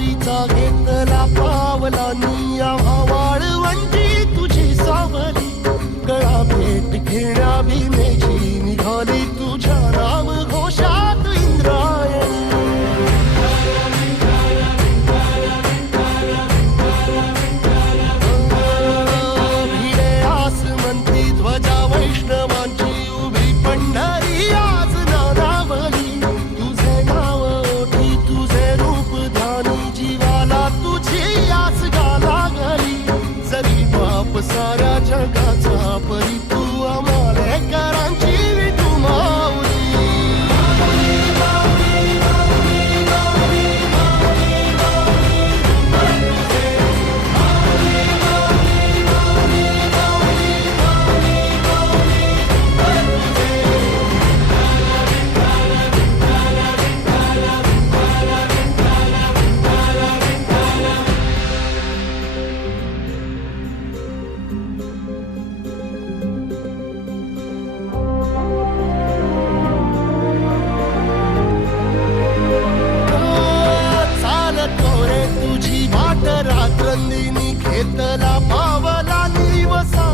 वारीचा घेतला पावला निया वाळवंटी तुझी सावली गळा भेट घेण्या भीमेची निघाली तुझ्या नाम घोषात इंद्रायणी भिडे आसमंती ध्वजा वैष्णवांची उभी पंढरी आज नादावली तुझे नाव ओठी तुझे रूप ध्यानी जीवाला तुझी आस गाला गली जरी बाप साऱ्या जगाचा परी तू आमालेकरांची विठू माऊली रात्रंदिनी घेतला पावला निवसा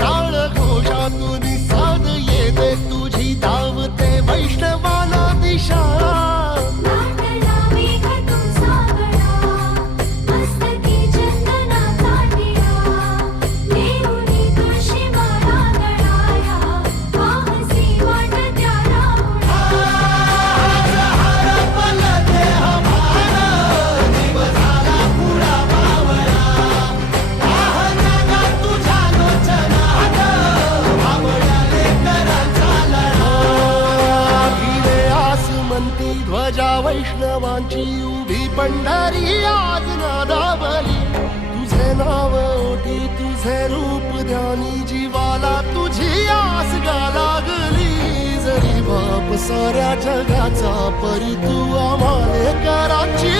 टाळ घोषातून साध येते तुझी धावते वैष्णवाला दिशा ध्वजा वैष्णवांची उभी पंढरी आज नादावली तुझे नाव ओठी तुझे रूप ध्यानी जीवाला तुझी आस गा लागली जरी बाप साऱ्या जगाचा परी तू आम्हालेकरांची